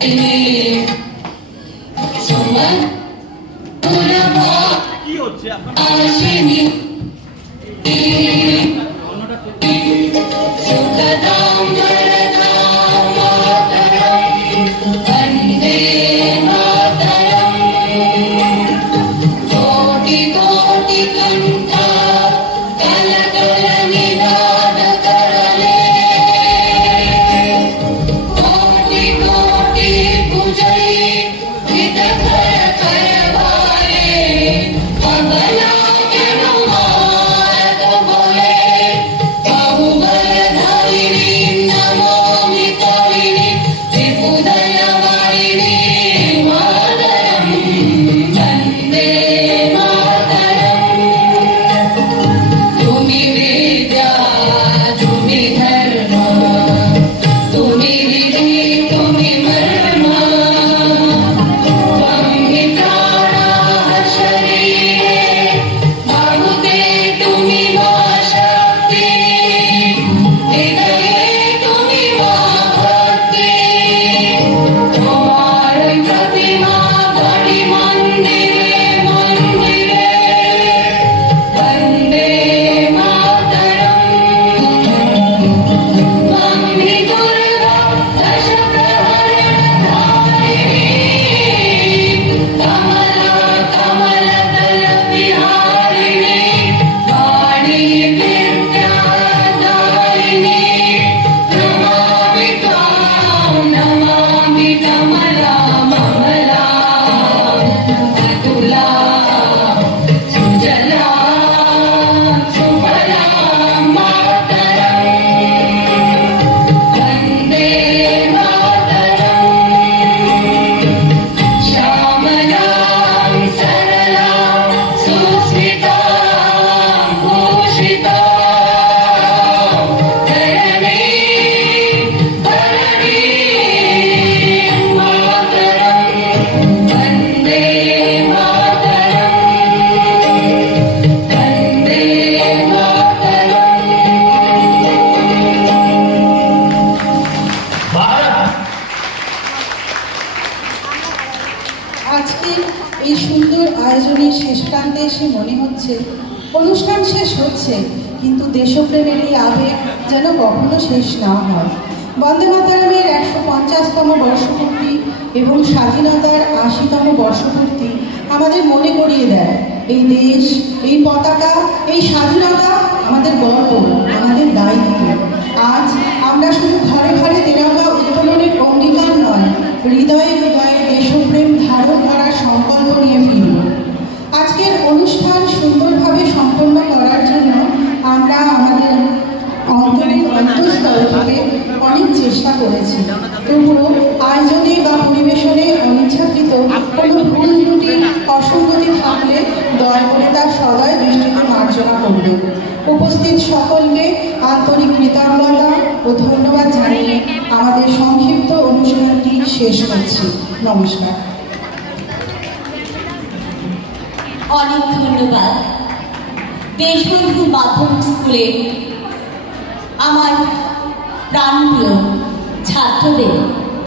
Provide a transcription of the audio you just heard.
কি হচ্ছে আয়োজনের শেষ প্রান্তে এসে মনে হচ্ছে অনুষ্ঠান শেষ হচ্ছে, কিন্তু দেশপ্রেমের এই আবেগ যেন কখনো শেষ না হয়। বন্দে মাতরমের ১৫০তম বর্ষপূর্তি এবং স্বাধীনতার ৮০তম বর্ষপূর্তি আমাদের মনে করিয়ে দেয় এই দেশ, এই পতাকা, এই স্বাধীনতা আমাদের গর্ব, আমাদের দায়িত্ব। আজ আমরা শুধু ঘরে ঘরে তেরঙ্গা উত্তোলনের অঙ্গীকার নয়, হৃদয়ে হৃদয়ে দেশপ্রেম ধারণ করার সংকল্প নিয়ে ফিরব। আজকের অনুষ্ঠান সুন্দরভাবে সম্পন্ন করার জন্য আমরা আমাদের অন্তরের অন্তঃস্থল থেকে অনেক চেষ্টা করেছি। তবুও আয়োজনে বা পরিবেশনে অনিচ্ছাকৃত কোনো ভুল ত্রুটি অসঙ্গতি থাকলে দয়া করে তার সদয় দৃষ্টিতে মার্জনা করবে। উপস্থিত সকলকে আন্তরিক কৃতজ্ঞতা ও ধন্যবাদ জানিয়ে আমাদের সংক্ষিপ্ত অনুষ্ঠানটি শেষ করছি। নমস্কার। অনেক ধন্যবাদ দেশবন্ধু মাধ্যমিক স্কুলে আমার প্রাণপ্রিয় ছাত্রদের।